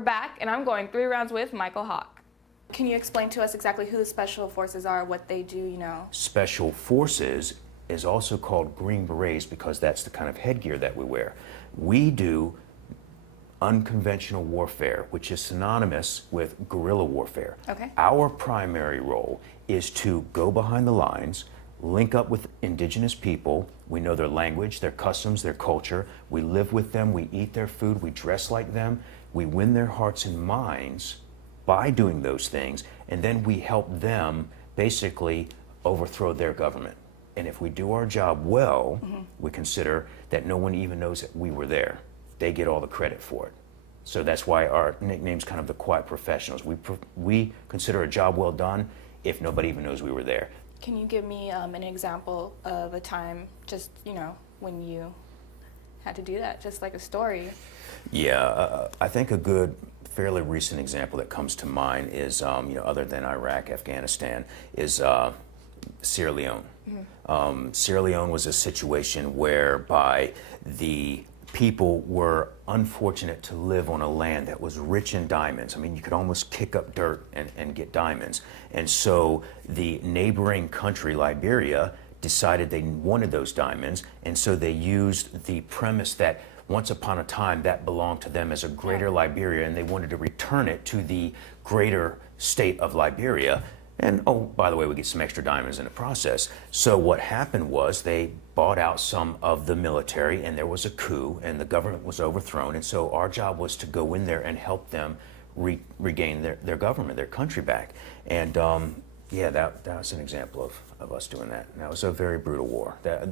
we're back, and I'm going 3 rounds with Mykel Hawke. Can you explain to us exactly who the Special Forces are, what they do, you know? Special Forces is also called Green Berets because that's the kind of headgear that we wear. We do unconventional warfare, which is synonymous with guerrilla warfare. Okay. Our primary role is to go behind the lines, link up with indigenous people. We know their language, their customs, their culture. We live with them, we eat their food, we dress like them. We win their hearts and minds by doing those things, and then we help them basically overthrow their government. And if we do our job well, we consider that no one even knows that we were there. They get all the credit for it. So that's why our nickname's kind of the quiet professionals. We consider a job well done if nobody even knows we were there. Can you give me an example of a time, just, you know, when you had to do that, just like a story? Yeah, I think a good, fairly recent example that comes to mind is, you know, other than Iraq, Afghanistan, is Sierra Leone. Sierra Leone was a situation whereby the people were unfortunate to live on a land that was rich in diamonds. I mean, you could almost kick up dirt and get diamonds. And so the neighboring country, Liberia, decided they wanted those diamonds, and so they used the premise that once upon a time that belonged to them as a greater Liberia, and they wanted to return it to the greater state of Liberia. And oh, by the way, we get some extra diamonds in the process. So what happened was they bought out some of the military, and there was a coup, and the government was overthrown. And so our job was to go in there and help them regain their government, their country back. And yeah, that was an example of us doing that. And that was a very brutal war. I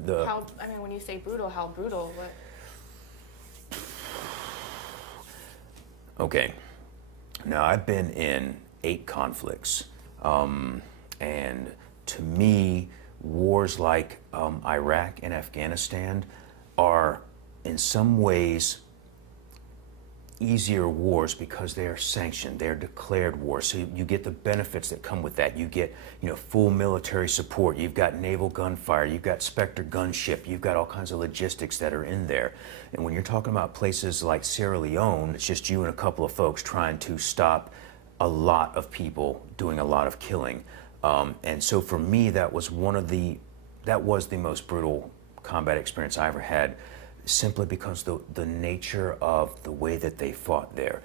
mean, when you say brutal, how brutal? What? Okay, now I've been in 8 conflicts. And to me, wars like Iraq and Afghanistan are in some ways easier wars because they are sanctioned, they're declared wars. So you get the benefits that come with that. You get, you know, full military support. You've got naval gunfire. You've got Spectre gunship. You've got all kinds of logistics that are in there. And when you're talking about places like Sierra Leone, it's just you and a couple of folks trying to stop a lot of people doing a lot of killing. And so for me, that was the most brutal combat experience I ever had, simply because the nature of the way that they fought there.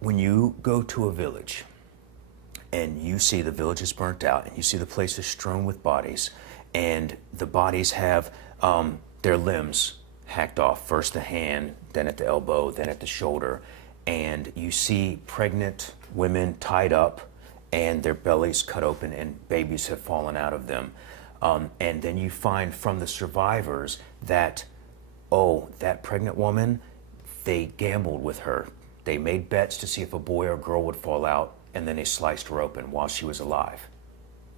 When you go to a village and you see the village is burnt out and you see the place is strewn with bodies, and the bodies have their limbs hacked off, first the hand, then at the elbow, then at the shoulder, and you see pregnant women tied up and their bellies cut open and babies have fallen out of them. And then you find from the survivors that, oh, that pregnant woman, they gambled with her. They made bets to see if a boy or girl would fall out, and then they sliced her open while she was alive.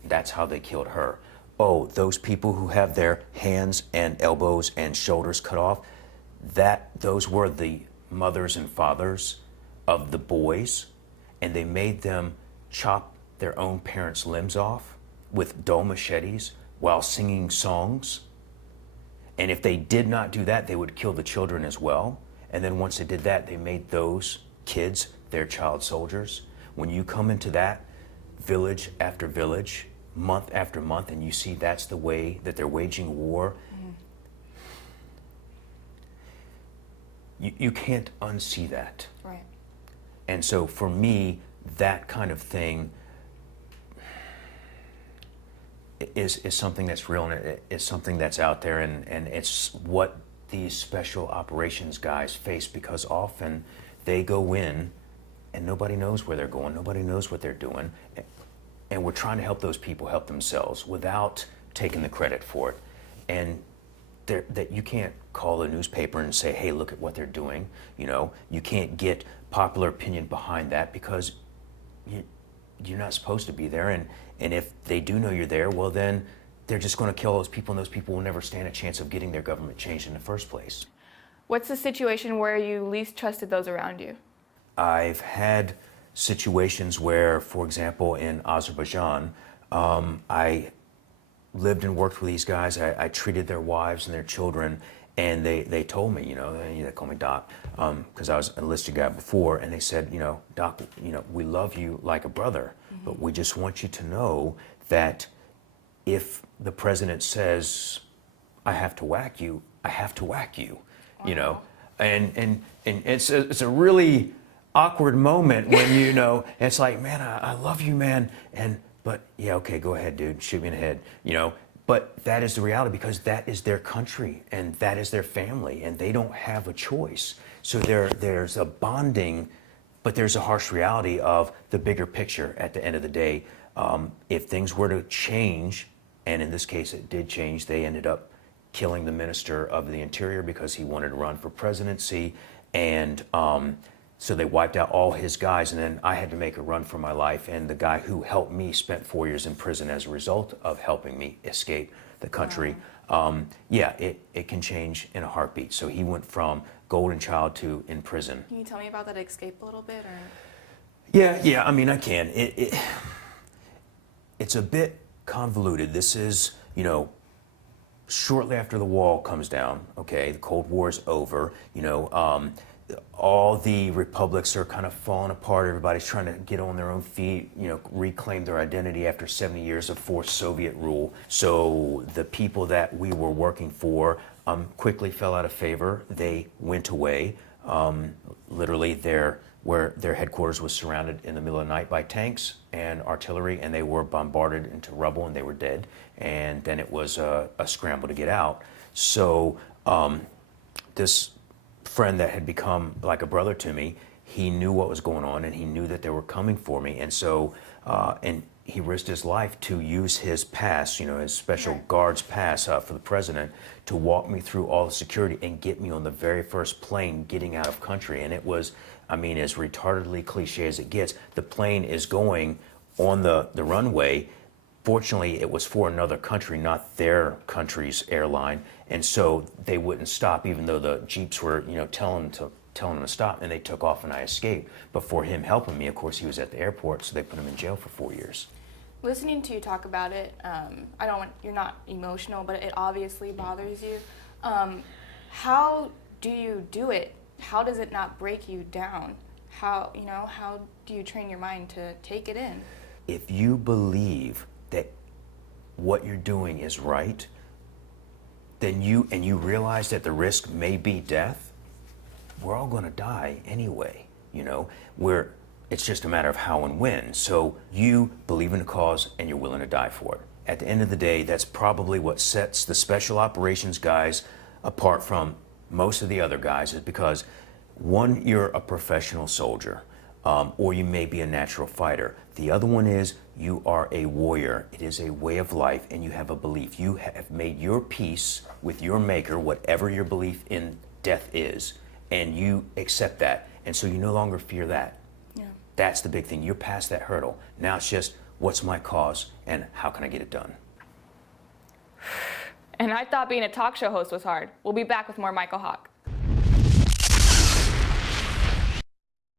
That's how they killed her. Oh, those people who have their hands and elbows and shoulders cut off, those were the mothers and fathers of the boys, and they made them chop their own parents' limbs off with dull machetes while singing songs. And if they did not do that, they would kill the children as well. And then once they did that, they made those kids their child soldiers. When you come into that village after village, month after month, and you see that's the way that they're waging war, you can't unsee that. Right. And so for me, that kind of thing is something that's real, and it's something that's out there, and it's what these special operations guys face, because often they go in and nobody knows where they're going, nobody knows what they're doing, and we're trying to help those people help themselves without taking the credit for it. And that you can't call a newspaper and say, hey, look at what they're doing. You know, you can't get popular opinion behind that, because you're not supposed to be there. And if they do know you're there, well, then they're just going to kill those people, and those people will never stand a chance of getting their government changed in the first place. What's the situation where you least trusted those around you? I've had situations where, for example, in Azerbaijan, I lived and worked with these guys. I treated their wives and their children, And they told me, they called me Doc, because I was an enlisted guy before, and they said, Doc, we love you like a brother, but we just want you to know that if the president says, I have to whack you, I have to whack you, and it's a really awkward moment when it's like, man, I love you, man, but yeah, okay, go ahead, dude, shoot me in the head, But that is the reality, because that is their country and that is their family, and they don't have a choice. So there's a bonding, but there's a harsh reality of the bigger picture at the end of the day. If things were to change, and in this case it did change, they ended up killing the Minister of the Interior because he wanted to run for presidency, and so they wiped out all his guys, and then I had to make a run for my life, and the guy who helped me spent 4 years in prison as a result of helping me escape the country. Wow. It can change in a heartbeat. So he went from golden child to in prison. Can you tell me about that escape a little bit? Or? Yeah, I mean, I can. It's a bit convoluted. This is, shortly after the wall comes down, okay, the Cold War is over, all the republics are kind of falling apart. Everybody's trying to get on their own feet, reclaim their identity after 70 years of forced Soviet rule. So the people that we were working for quickly fell out of favor. They went away. Literally, their headquarters was surrounded in the middle of the night by tanks and artillery, and they were bombarded into rubble, and they were dead. And then it was a scramble to get out. So this friend that had become like a brother to me, he knew what was going on, and he knew that they were coming for me, and so and he risked his life to use his pass, his special guards pass for the president, to walk me through all the security and get me on the very first plane getting out of country. And it was, I mean, as retardedly cliche as it gets, the plane is going on the runway. Fortunately, it was for another country, not their country's airline, and so they wouldn't stop, even though the jeeps were, telling them to stop, and they took off, and I escaped. But for him helping me, of course, he was at the airport, so they put him in jail for 4 years. Listening to you talk about it, you're not emotional, but it obviously bothers you. How do you do it? How does it not break you down? How do you train your mind to take it in? If you believe that what you're doing is right, then you realize that the risk may be death, we're all going to die anyway, it's just a matter of how and when. So you believe in the cause and you're willing to die for it. At the end of the day, that's probably what sets the special operations guys apart from most of the other guys, is because, one, you're a professional soldier, or you may be a natural fighter. The other one is you are a warrior. It is a way of life, and you have a belief. You have made your peace with your maker, whatever your belief in death is, and you accept that. And so you no longer fear that. Yeah. That's the big thing. You're past that hurdle. Now it's just, what's my cause and how can I get it done? And I thought being a talk show host was hard. We'll be back with more Mykel Hawke.